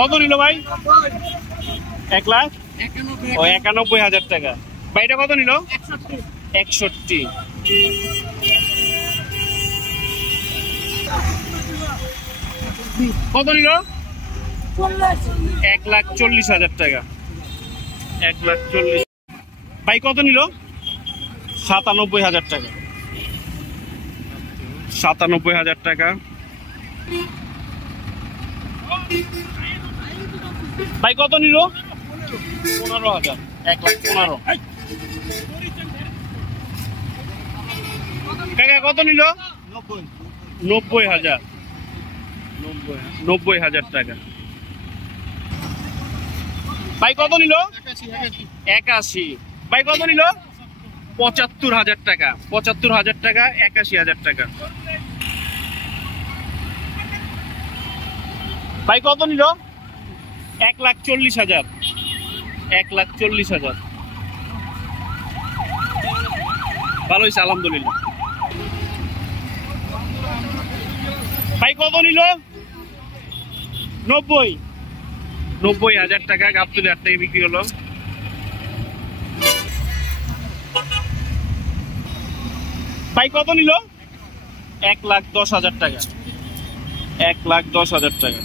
কত নিল ভাই? 1,91,000 টাকা। ভাইটা কত নিল? 61। কত নিল? 1,40,000 টাকা। 1,40,000। ভাই কত নিল? 97,000 টাকা। 97,000 টাকা। ভাই কত নিল? 15,000। 1,15,000। কাকা কত নিল? 90,000। 90,000 টাকা। ভাই কত নিল? 81। ভাই কত নিল? 75,000 টাকা। 75,000 টাকা। 81,000 টাকা। ভাই কত নিল? 1,40,000। 1,40,000। ভালো হয়েছে আলহামদুলিল্লাহ। ভাই কত নিল? 90,000 টাকা। গাবতলী হাট থেকে বিক্রি হলো। ভাই কত নিল? 1,10,000 টাকা। 1,10,000 টাকা।